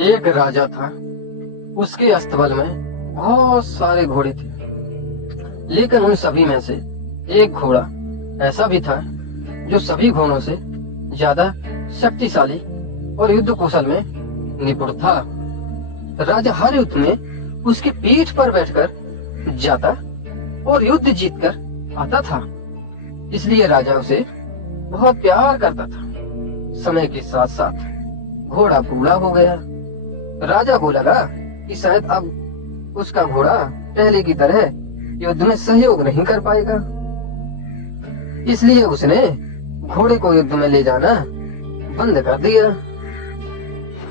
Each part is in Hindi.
एक राजा था। उसके अस्तबल में बहुत सारे घोड़े थे, लेकिन उन सभी में से एक घोड़ा ऐसा भी था जो सभी घोड़ों से ज्यादा शक्तिशाली और युद्ध कौशल में निपुण था। राजा हर युद्ध में उसकी पीठ पर बैठकर जाता और युद्ध जीतकर आता था, इसलिए राजा उसे बहुत प्यार करता था। समय के साथ साथ घोड़ा बूढ़ा हो गया। राजा को लगा कि शायद अब उसका घोड़ा पहले की तरह युद्ध में सहयोग नहीं कर पाएगा, इसलिए उसने घोड़े को युद्ध में ले जाना बंद कर दिया।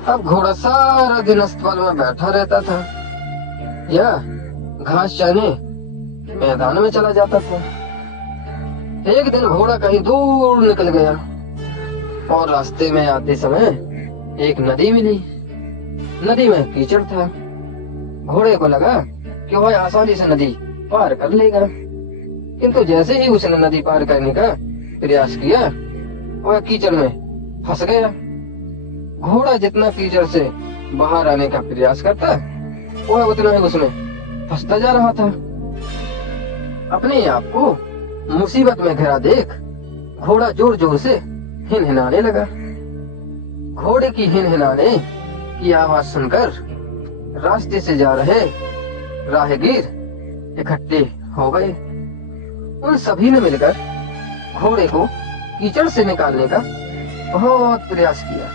अब घोड़ा सारा दिन अस्तबल में बैठा रहता था या घास चारने मैदान में चला जाता था। एक दिन घोड़ा कहीं दूर निकल गया और रास्ते में आते समय एक नदी मिली। नदी में कीचड़ था। घोड़े को लगा कि वह आसानी से नदी पार कर लेगा, किंतु जैसे ही उसने नदी पार करने का प्रयास किया वह कीचड़ में फंस गया। घोड़ा जितना कीचड़ से बाहर आने का प्रयास करता वह उतना ही उसमें फंसता जा रहा था। अपने आप को मुसीबत में घिरा देख घोड़ा जोर जोर से हिनहिनाने लगा। घोड़े की हिनहिनाने की आवाज सुनकर रास्ते से जा रहे राहगीर इकट्ठे हो गए। उन सभी ने मिलकर घोड़े को कीचड़ से निकालने का बहुत प्रयास किया,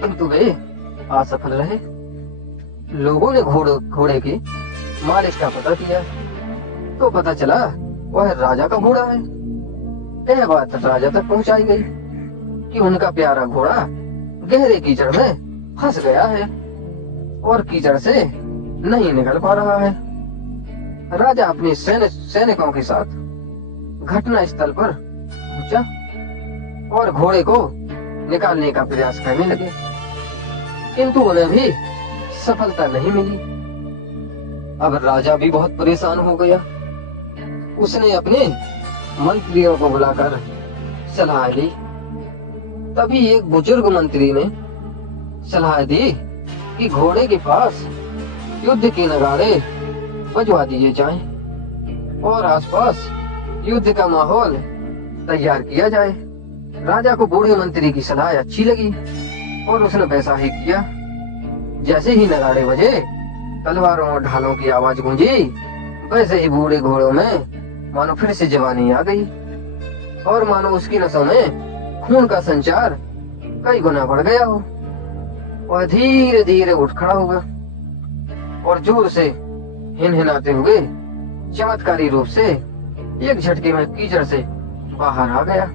किंतु वे असफल रहे। लोगों ने घोड़े की मालिश का पता किया तो पता चला वह राजा का घोड़ा है। यह बात राजा तक पहुंचाई गई कि उनका प्यारा घोड़ा गहरे कीचड़ में फंस गया है और कीचड़ से नहीं निकल पा रहा है। राजा अपने सैनिकों के साथ घटना स्थल पर पहुंचा और घोड़े को निकालने का प्रयास करने लगे, किंतु उन्हें भी सफलता नहीं मिली। अब राजा भी बहुत परेशान हो गया। उसने अपने मंत्रियों को बुलाकर सलाह ली। तभी एक बुजुर्ग मंत्री ने सलाह दी कि घोड़े के पास युद्ध के नगाड़े बजवा दिए जाएं और आसपास युद्ध का माहौल तैयार किया जाए। राजा को बूढ़े मंत्री की सलाह अच्छी लगी और उसने वैसा ही किया। जैसे ही नगाड़े बजे, तलवारों और ढालों की आवाज गूंजी, वैसे ही बूढ़े घोड़ों में मानो फिर से जवानी आ गई और मानो उसकी नसों में खून का संचार कई गुना बढ़ गया हो। वह धीरे धीरे उठ खड़ा हुआ और जोर से हिनहिनाते हुए चमत्कारी रूप से एक झटके में कीचड़ से बाहर आ गया।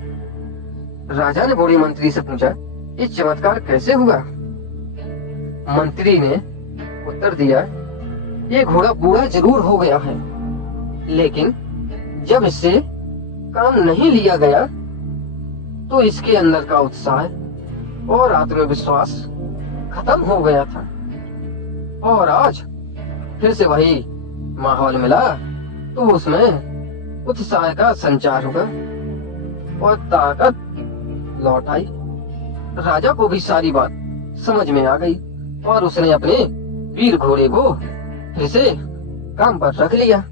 राजा ने बूढ़े मंत्री से पूछा, ये चमत्कार कैसे हुआ? मंत्री ने उत्तर दिया, ये घोड़ा बूढ़ा जरूर हो गया है, लेकिन जब इससे काम नहीं लिया गया तो इसके अंदर का उत्साह और आत्मविश्वास खत्म हो गया था और आज फिर से वही माहौल मिला तो उसमें उत्साह का संचार हुआ और ताकत लौट आई। राजा को भी सारी बात समझ में आ गई और उसने अपने वीर घोड़े को फिर से काम पर रख लिया।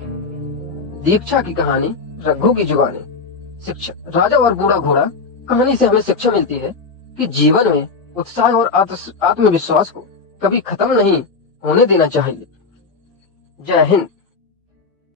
दीक्षा की कहानी, रघु की जुबानी। शिक्षा। राजा और बूढ़ा घोड़ा कहानी से हमें शिक्षा मिलती है कि जीवन में उत्साह और आत्मविश्वास को कभी खत्म नहीं होने देना चाहिए। जय हिंद।